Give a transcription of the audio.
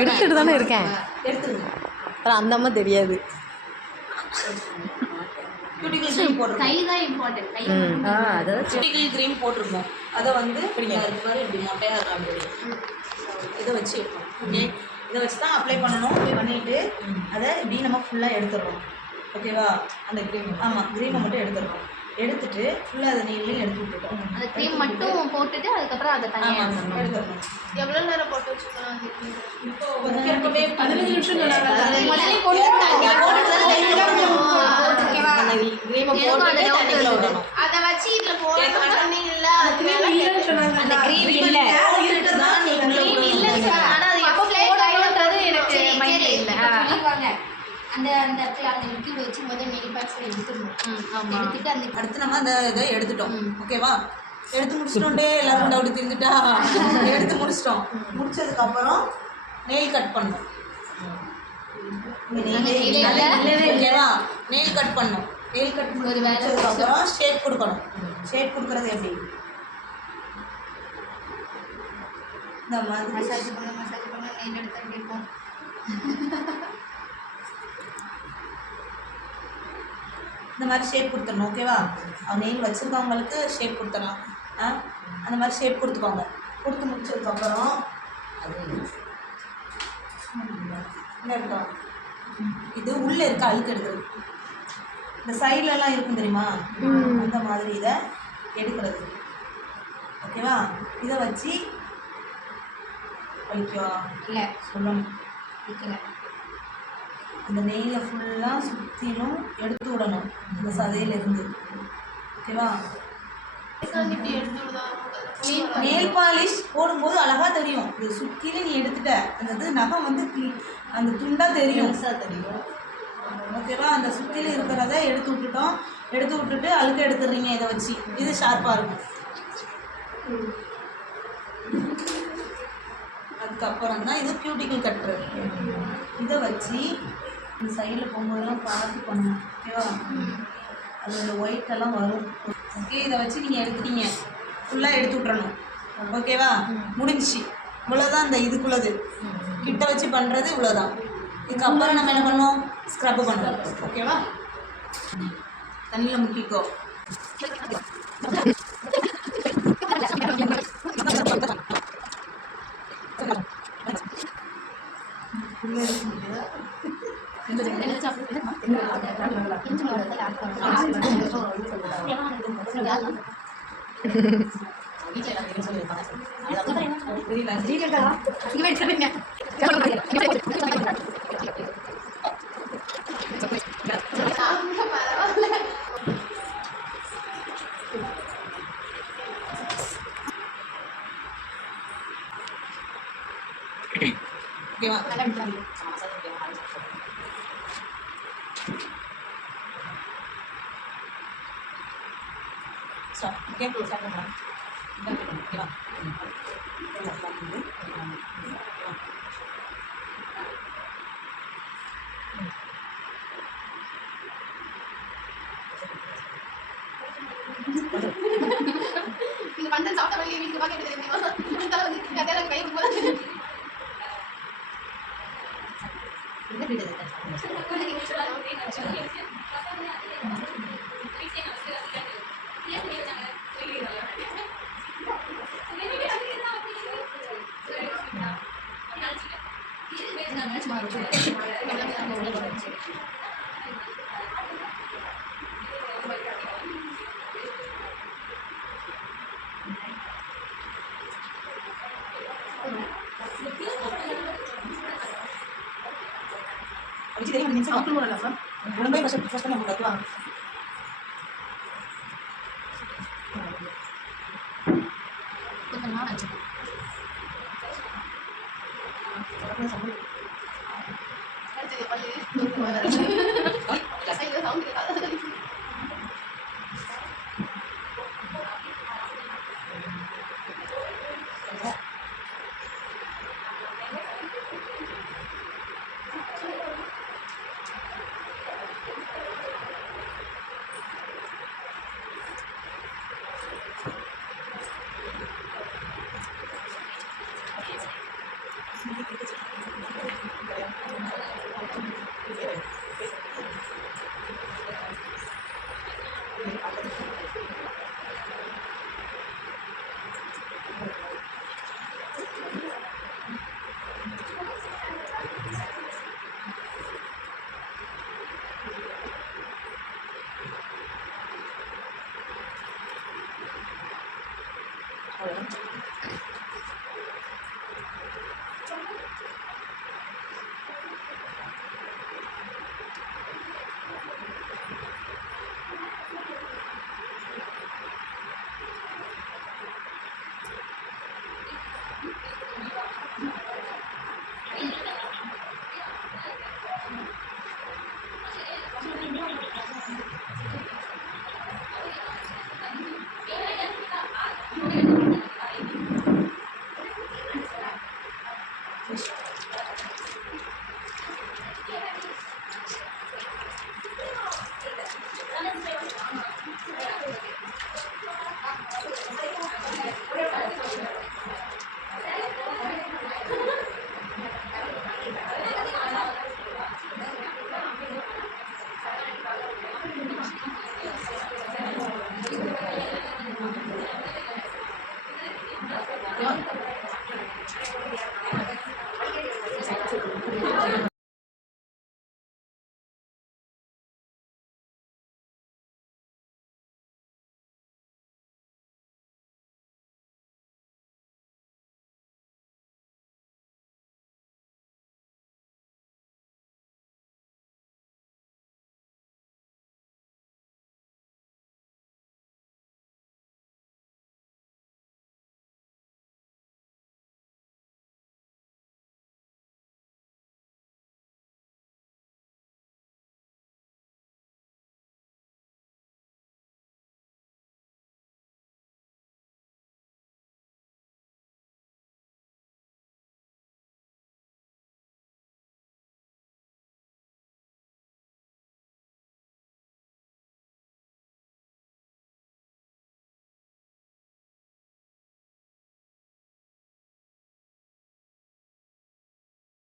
எடுத்துட்டு தானே இருக்கேன். அந்த அம்மா தெரியாது. கியூட்டிகல் க்ரீம் போட்டுருக்கோம். கை தான் இம்பார்ட்டன்ட். கை அதாவது கியூட்டிகல் க்ரீம் போட்டிருக்கோம். அதை வந்து இப்படி மொட்டையாக இருக்கா இதை வச்சு ஓகே, இதை வச்சு தான் அப்ளை பண்ணணும். அப்ளை பண்ணிவிட்டு அதை இப்படி நம்ம ஃபுல்லாக எடுத்துடுறோம். ஓகேவா? அந்த க்ரீம் ஆமாம், க்ரீமை மட்டும் எடுத்துடுறோம். எடுத்துட்டு ஃபுல்லாக அதை நீர்லையும் எடுத்து விட்டுட்டோம். அந்த க்ரீம் மட்டும் போட்டுட்டு அதுக்கப்புறம் அதை தனியாக எடுத்துடணும். எவ்வளோ நேரம் போட்டு வச்சுக்கலாம்? இப்போ 15 நிமிஷம் அதை வச்சு இதில் போடணும் சொன்னீங்கல்ல. அந்த க்ரீம் இல்லை ஆனால் அது எப்போ போடணுன்றது எனக்கு மைண்டில் இல்லை. அந்த அந்த அந்த லிக்விட் வச்சு முதல்ல நெய் பேக்ஸில் எடுத்துடணும். எடுத்துட்டு அந்த அடுத்து நம்ம அந்த இதை எடுத்துட்டோம். ஓகேவா? எடுத்து முடிச்சிட்டோண்டே எல்லாரும் டவுட் தீர்ந்துட்டா எடுத்து முடிச்சிட்டோம். முடிச்சதுக்கப்புறம் நெயில் கட் பண்ணணும். ஓகேவா? நெயில் கட் பண்ணணும். நெயில் கட் முடிச்சதுக்கப்புறம் ஷேப் கொடுக்கணும். ஷேப் கொடுக்குறது எப்படி? இந்த மாதிரி மசாஜ் பண்ண நெயில் எடுத்து இருக்கும். இந்த மாதிரி ஷேப் கொடுத்துடணும். ஓகேவா? அவங்க நெயில் வச்சுருக்கவங்களுக்கு ஷேப் கொடுத்துடலாம். அந்த மாதிரி ஷேப் கொடுத்துக்கோங்க. கொடுத்து முடிச்சதுக்கப்புறம் எடுத்தோம். இது உள்ளே இருக்க அழுக்கு எடுக்கிறது. இந்த சைட்லலாம் இருக்கும் தெரியுமா? அந்த மாதிரி இதை எடுக்கிறது. ஓகேவா? இதை வச்சு வலிக்கோ இல்லை சொல்லணும். வைக்கல இந்த நெய்யில் ஃபுல்லாக சுற்றிலும் எடுத்து விடணும் இந்த சதையிலேருந்து. ஓகேவா? நெயில் பாலிஷ் போடும்போது அழகாக தெரியும். இது சுற்றிலும் நீ எடுத்துட்ட அந்த இது நகம் வந்து அந்த துண்டாக தெரியும். ஓகேவா? அந்த சுற்றிலும் இருக்கிறத எடுத்து விட்டுட்டோம். எடுத்து விட்டுட்டு அழுக்க எடுத்துடுறீங்க இதை வச்சு. இது ஷார்ப்பாக இருக்கும். அதுக்கப்புறம் தான் இது கியூட்டிக்கல் கட்டுறது. இதை வச்சு இந்த சைடில் போகும்போதெல்லாம் பார்த்து பண்ணணும். ஓகேவா? அதோட ஒயிட்டெல்லாம் வரும். ஓகே, இதை வச்சு நீங்கள் எடுத்துட்டீங்க. ஃபுல்லாக எடுத்து விட்றணும். ஓகேவா? முடிஞ்சிச்சு. இவ்வளோதான் இந்த இதுக்குள்ளது. கிட்ட வச்சு பண்ணுறது இவ்வளோதான். இதுக்கப்புறம் நம்ம என்ன பண்ணோம்? ஸ்க்ரப் பண்ணுறோம். ஓகேவா? தண்ணியில் முக்கிக்கோ. ஓகேவா? ஸ்டாப். ஓகே, ஸ்டார்ட் பண்ணலாம். ஓகேவா? நீங்க பண்ண சாப்பிட்ட வழியை நீங்க பாக்க தெரியுமா? அந்த வந்து கதையில கை போல ரொம்ப கஷ்டம் பண்ணுவாங்க. கொஞ்சம்